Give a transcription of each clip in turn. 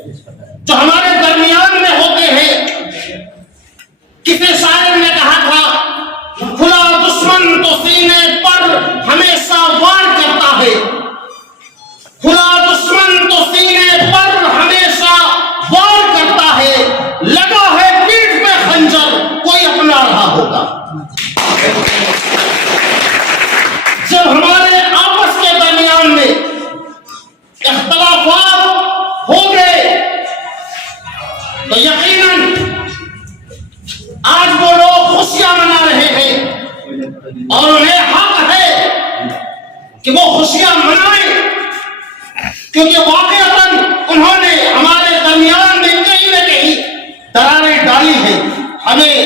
जो हमारे दरमियान में होते हैं। किसी शायर ने कहा था, खुला दुश्मन तो सीने पर हमेशा वार करता है, खुला दुश्मन तो सीने पर हमेशा वार करता है, लगा है पीठ पे खंजर कोई अपना रहा होगा। जब हमारे आपस के दरमियान में इख्तलाफात हो गए तो यकीनन आज वो लोग खुशियां मना रहे हैं और उन्हें हक है कि वो खुशियां मनाएं, क्योंकि वाकईतन उन्होंने हमारे दरमियान में कहीं न कहीं दरारें डाली है। हमें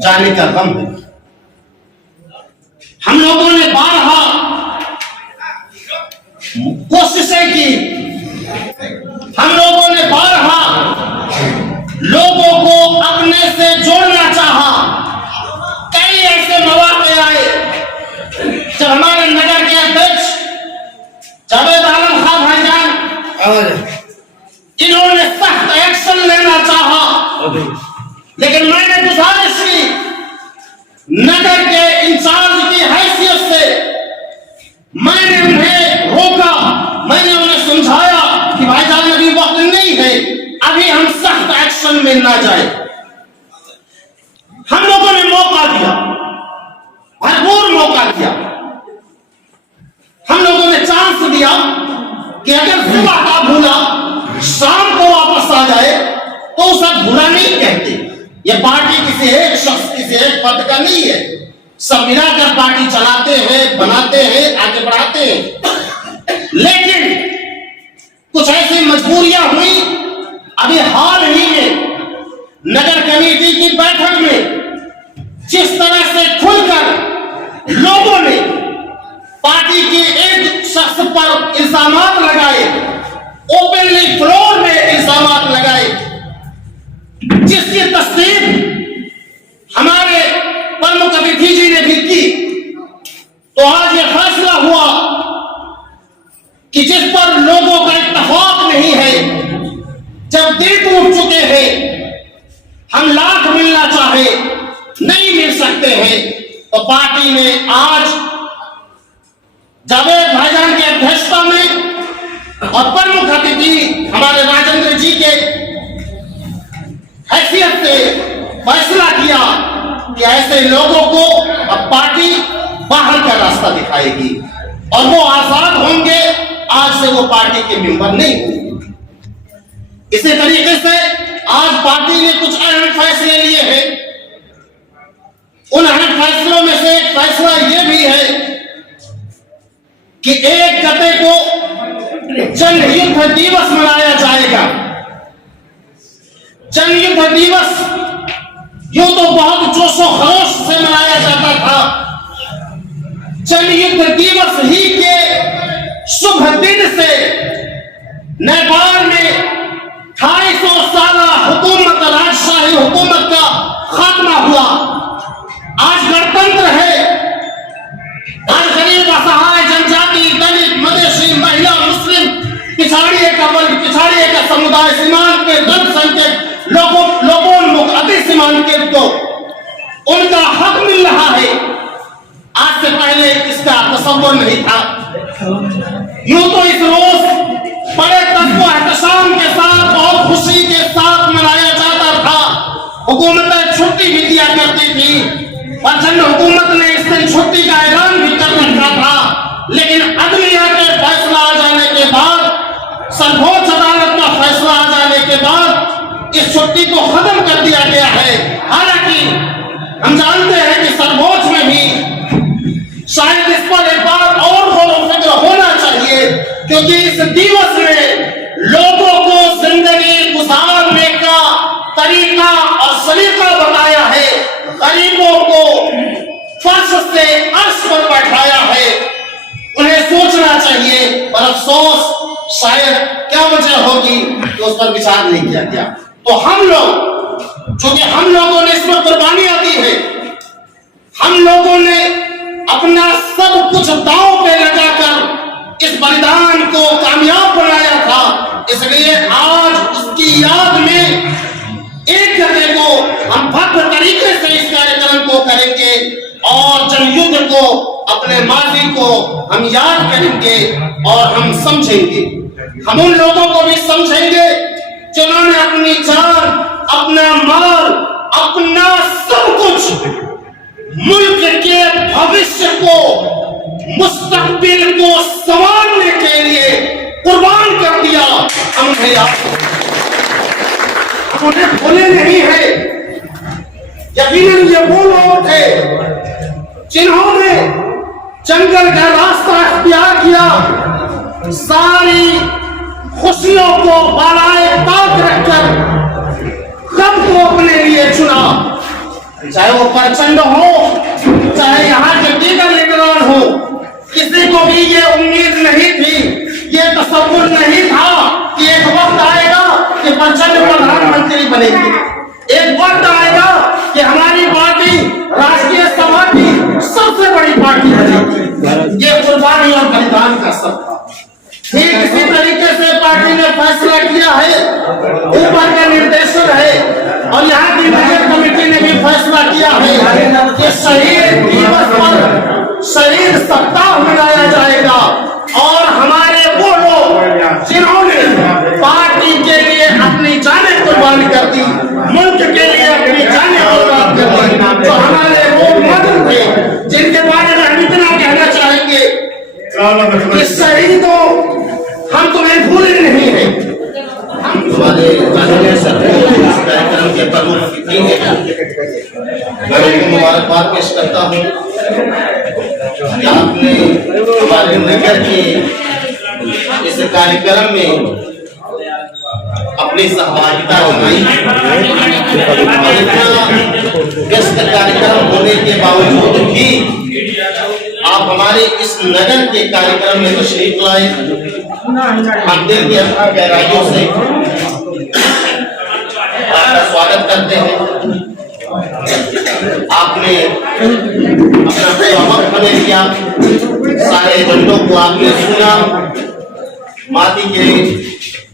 जाने का गम है। हम लोगों ने बारहा कोशिशें की, हम लोगों ने बारहा लोगों को अपने से जोड़ना चाहा। कई ऐसे मौके आए जब हमारे नगर के अध्यक्ष जावेद आलम खान भाईजान इन्होंने सख्त एक्शन लेना चाहा, लेकिन मैंने गुजारिश की नगर के इंचार्ज की हैसियत से, मैंने उन्हें रोका, मैंने उन्हें समझाया कि भाईजान अभी वक्त नहीं है, अभी हम सख्त एक्शन में ना जाए। हम लोगों ने मौका दिया, भरपूर मौका दिया। हम लोगों ने चांस दिया कि अगर सुबह का भूला शाम को वापस आ जाए तो उसे भूला नहीं कहते। यह पार्टी किसी एक शख्स, किसी एक पद का नहीं है। सब मिलाकर पार्टी चलाते हैं, बनाते हैं, आगे बढ़ाते हैं। लेकिन कुछ ऐसी मजबूरियां हुई। अभी हाल ही में नगर कमेटी की बैठक में जिस तरह से खुलकर लोगों ने पार्टी के एक शख्स पर इल्जामात लगाए, ओपनली फ्लोर में इल्जामात लगाए, जिसकी तस्दीक हमारे प्रमुख अतिथि जी ने भी की, तो आज यह फैसला हुआ कि जिस पर लोगों का इत्तेफाक नहीं है, जब दिल टूट चुके हैं, हम लाख मिलना चाहे नहीं मिल सकते हैं, तो पार्टी ने आज जावेद भाईजान की अध्यक्षता में और प्रमुख अतिथि हमारे राजेंद्र जी के हैसियत से फैसला किया कि ऐसे लोगों को अब पार्टी बाहर का रास्ता दिखाएगी और वो आजाद होंगे। आज से वो पार्टी के मेंबर नहीं होंगे। इसी तरीके से आज पार्टी ने कुछ अहम फैसले लिए हैं। उन अहम फैसलों में से एक फैसला ये भी है कि 1 गते को जनयुद्ध दिवस मनाया जाएगा। जनयुद्ध दिवस यूं तो बहुत जोशो खरोश से मनाया जाता था। जनयुद्ध दिवस ही के शुभ दिन से नेपाल में 250 साल हुकूमत, राजशाही हुकूमत का खात्मा हुआ। आज गणतंत्र है। आज गरीब, असहाय, जनजाति, दलित, मधेसी, महिला, मुस्लिम, पिछाड़िए का वर्ग, पिछाड़िए का समुदाय, सीमांत के अल्पसंख्यक लोगोन्मुख, अति सीमांकित को उनका हक मिल रहा है। आज से पहले इसका तसव्वुर नहीं था। यूं तो इस रोज बड़े तत्व एहतशाम के साथ, बहुत खुशी के साथ मनाया जाता था। हुकूमत छुट्टी भी दिया करती थी और जन हुकूमत ने इस दिन छुट्टी का ऐलान भी कर रखा था। लेकिन अदलिया के फैसला आ जाने के बाद, सर्वोच्च अदालत का फैसला आ जाने के बाद इस छुट्टी को खत्म कर दिया गया है। हालांकि हम जानते हैं कि सर्वोच्च में भी शायद इस पर एक बार और गौर होना चाहिए, क्योंकि इस दिवस में लोगों को जिंदगी गुजारने का तरीका और सलीका बताया है। गरीबों को फर्श से अर्श पर बैठाया है। उन्हें सोचना चाहिए, पर अफसोस शायद क्या वजह होगी कि उस पर विचार नहीं किया गया। तो हम लोग, चूंकि हम लोगों ने इसमें कुर्बानियां दी है, हम लोगों ने अपना सब कुछ दांव पे लगाकर इस बलिदान को कामयाब बनाया था, इसलिए आज उस की याद में एक जगह को हम भव्य तरीके से इस कार्यक्रम को करेंगे और जनयुद्ध को, अपने माजी को हम याद करेंगे और हम समझेंगे। हम उन लोगों को भी समझेंगे जिन्होंने अपनी जान, अपना माल, अपना सब कुछ मुल्क के भविष्य को, मुस्तकबिल को संवारने के लिए कुर्बान कर दिया। हम उन्हें भूले नहीं है। यकीनन ये वो लोग थे जिन्होंने जंगल का रास्ता इख्तियार किया, सारी खुशियों को बालाए ताक रखकर गम को अपने लिए चुना। चाहे वो प्रचंड हो, चाहे यहाँ के दीगर लीडरान हो, किसी को भी ये उम्मीद नहीं थी, ये तसव्वुर नहीं था कि एक वक्त आएगा कि प्रचंड प्रधानमंत्री बनेगी, एक वक्त आएगा कि हमारी पार्टी राष्ट्रीय सभा की सबसे बड़ी पार्टी बनेगी। ये कुर्बानी और बलिदान का सब था। ठीक इसी तरीके से पार्टी ने फैसला किया है, ऊपर का निर्देशन है और यहाँ की बजट कमेटी ने भी फैसला किया है कि शहीद दिवस पर शहीद सप्ताह मनाया जाएगा और हमारे वो लोग जिन्होंने पार्टी के लिए अपनी जानें कुर्बान कर दी, मुल्क के लिए अपनी जानें कुर्बान कर दी, जो हमारे वो मर्द थे जिनके बारे में हम इतना कहना चाहेंगे कि शहीदों, हम तुम्हें भूले नहीं है। हमारे कार्यक्रम के प्रमुख मैं उनको मुबारकबाद पेश करता हूँ। आपने हमारे नगर के इस कार्यक्रम में अपनी सहभागिता जताई। व्यस्त कार्यक्रम होने के बावजूद भी आप हमारे इस नगर के कार्यक्रम में तशरीफ लाए। हम दिल की गहराइयों से आपका स्वागत करते हैं। आपने अपना वक्त बने दिया, सारे एजेंडों को आपने सुना, माती के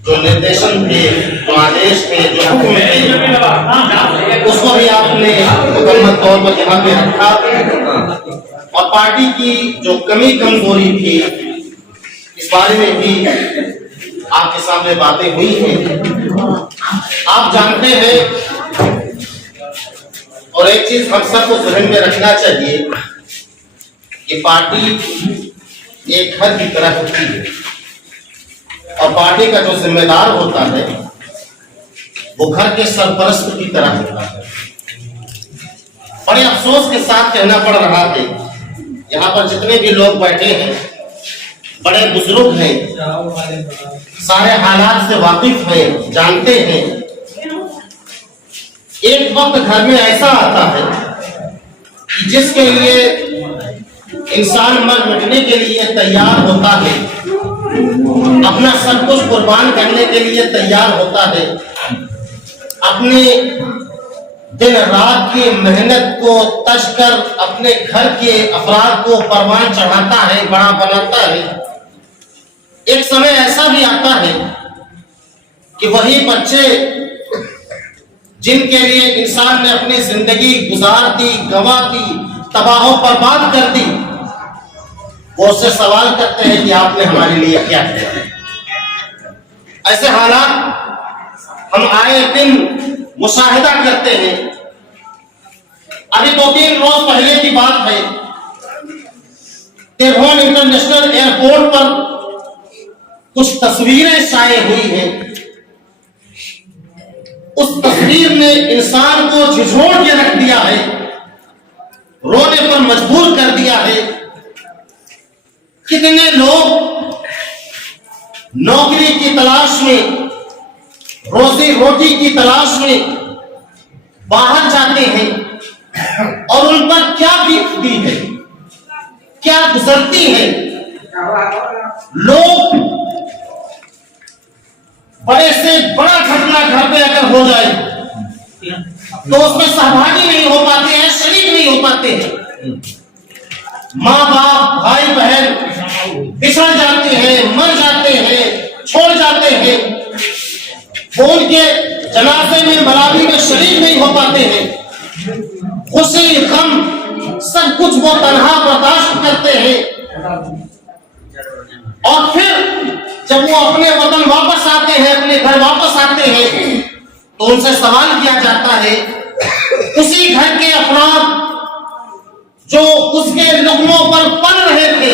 जो निर्देशन थे, जो आदेश थे, जो हुक्म थे, उसको भी आपने मुकम्मल तौर पर यहाँ पे रखा और पार्टी की जो कमी कमजोरी थी इस बारे में भी आपके सामने बातें हुई हैं। आप जानते हैं और एक चीज हम सबको ज़हन में रखना चाहिए कि पार्टी एक घर की तरह होती है और पार्टी का जो जिम्मेदार होता है वो घर के सरपरस्त की तरह होता है। बड़े अफसोस के साथ कहना पड़ रहा है, यहाँ पर जितने भी लोग बैठे हैं बड़े बुजुर्ग हैं, सारे हालात से वाकिफ हैं, जानते हैं। एक वक्त घर में ऐसा आता है कि जिसके लिए इंसान मर मिटने के लिए तैयार होता है, अपना सब कुछ कुर्बान करने के लिए तैयार होता है, अपने दिन रात की मेहनत को तज कर अपने घर के अफराद को परवान चढ़ाता है, बड़ा बनाता है। एक समय ऐसा भी आता है कि वही बच्चे जिनके लिए इंसान ने अपनी जिंदगी गुजार दी, गंवा दी, तबाह बर्बाद कर दी, वो उससे सवाल करते हैं कि आपने हमारे लिए क्या किया। ऐसे हालात हम आए दिन मुशाहिदा करते हैं। अभी 2-3 रोज पहले की बात है, तिरहुत इंटरनेशनल एयरपोर्ट पर कुछ तस्वीरें शाये हुई हैं। उस तस्वीर ने इंसान को झिझोड़ के रख दिया है, रोने पर मजबूर कर दिया है। कितने लोग नौकरी की तलाश में, रोजी रोटी की तलाश में बाहर जाते हैं और उन पर क्या बीतती है, क्या गुजरती है। लोग बड़े से बड़ा घटना घर पे अगर हो जाए तो उसमें सहभागी नहीं हो पाते हैं, शरीक नहीं हो पाते हैं। माँ बाप, भाई बहन बिछड़ जाते हैं, मर जाते हैं, छोड़ जाते हैं। वो उनके जनाजे में मरावी में शरीक नहीं हो पाते हैं, खुशी गम सब कुछ वो तन्हा बर्दाश्त करते हैं। और फिर जब वो अपने वतन वापस आते हैं, अपने घर वापस आते हैं, तो उनसे सवाल किया जाता है, उसी घर के अफराद जो उसके लुकमों पर पल रहे थे,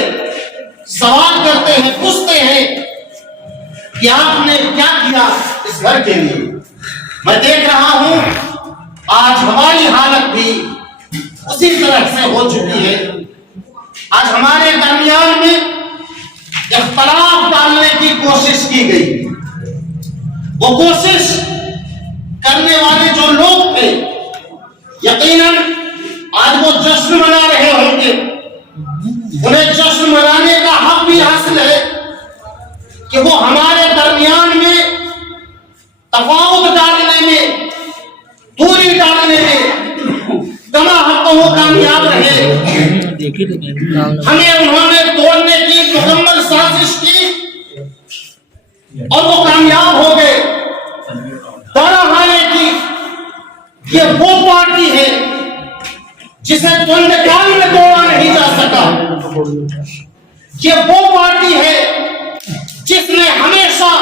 सवाल करते हैं, पूछते हैं कि आपने क्या किया इस घर के लिए। मैं देख रहा हूं आज हमारी हालत भी उसी तरह से हो चुकी है। आज हमारे दरमियान में इख्तलाफ डालने की कोशिश की गई। वो कोशिश करने वाले जो लोग थे, यकीनन आज वो जश्न मना रहे होंगे, उन्हें जश्न मनाने का हक भी हासिल है कि वो हमारे दरमियान में तफावत डालने में, दूरी डालने में कमा हक वो कामयाब रहे। हमें उन्होंने तोड़ने की मुकम्मल साजिश की और वो कामयाब हो गए। हालांकि कि ये वो पार्टी है जिसे द्वंद्व काल में तोड़ा नहीं जा सका। ये वो पार्टी है जिसने हमेशा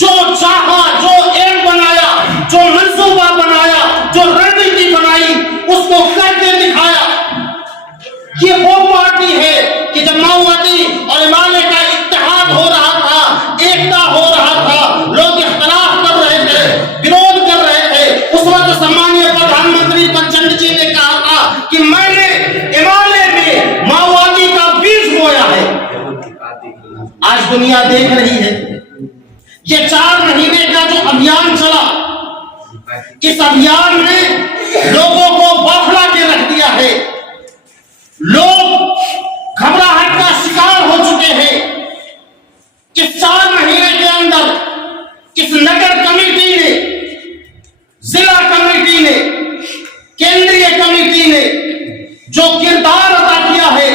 जो चाहा, जो एम बनाया, जो मंसूबा बनाया, जो रणनीति बनाई, उसको करके दिखाया। ये वो पार्टी है कि जब माओवादी और हिमालय का इत्तेहाद हो रहा था, एकता हो रहा था, लोग इख्तलाफ कर रहे थे, विरोध कर रहे थे, उस वक्त सम्मानीय प्रधानमंत्री पंचन जी ने कहा था कि मैंने हिमालय में माओवादी का बीज बोया है। आज दुनिया देख रही है ये 4 महीने का जो अभियान चला, इस अभियान ने लोगों को बौखला के रख दिया है। लोग घबराहट का शिकार हो चुके हैं। इस 4 महीने के अंदर इस नगर कमेटी ने, जिला कमेटी ने, केंद्रीय कमेटी ने जो किरदार अदा किया है,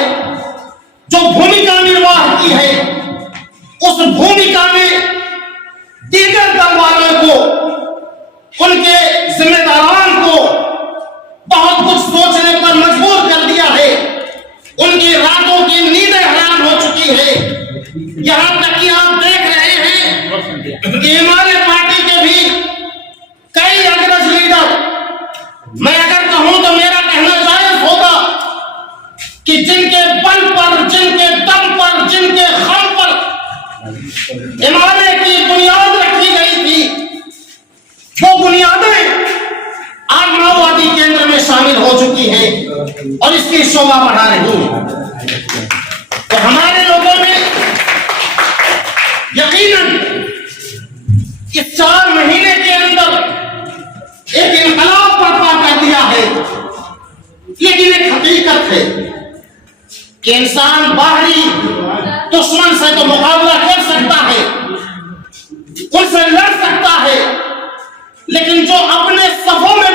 जो भूमिका निर्वाह की है, उस भूमिका में दीगर दल वालों को, उनके जिम्मेदारान को बहुत कुछ सोचने पर मजबूर कर दिया है। उनकी रातों की नींदें हराम हो चुकी है। यहां तक कि आप देख रहे हैं कि हमारे पार्टी के भी कई अग्रज लीडर, मैं अगर कहूं तो मेरा कहना जायज होगा कि जिनके बल पर, जिनके दम पर, जिनके खम पर हिमालय की बुनियाद रखी गई थी, वो बुनियादें आज माओवादी केंद्र में शामिल हो चुकी है और इसकी शोभा बढ़ा रही है। तो हमारे लोगों ने यकीनन इस 4 महीने के अंदर एक इनकलाब बर्पा कर दिया है। लेकिन एक हकीकत है कि इंसान बाहरी दुश्मन से तो मुकाबला कर सकता है, उनसे लड़ सकता है, लेकिन जो अपने सफों में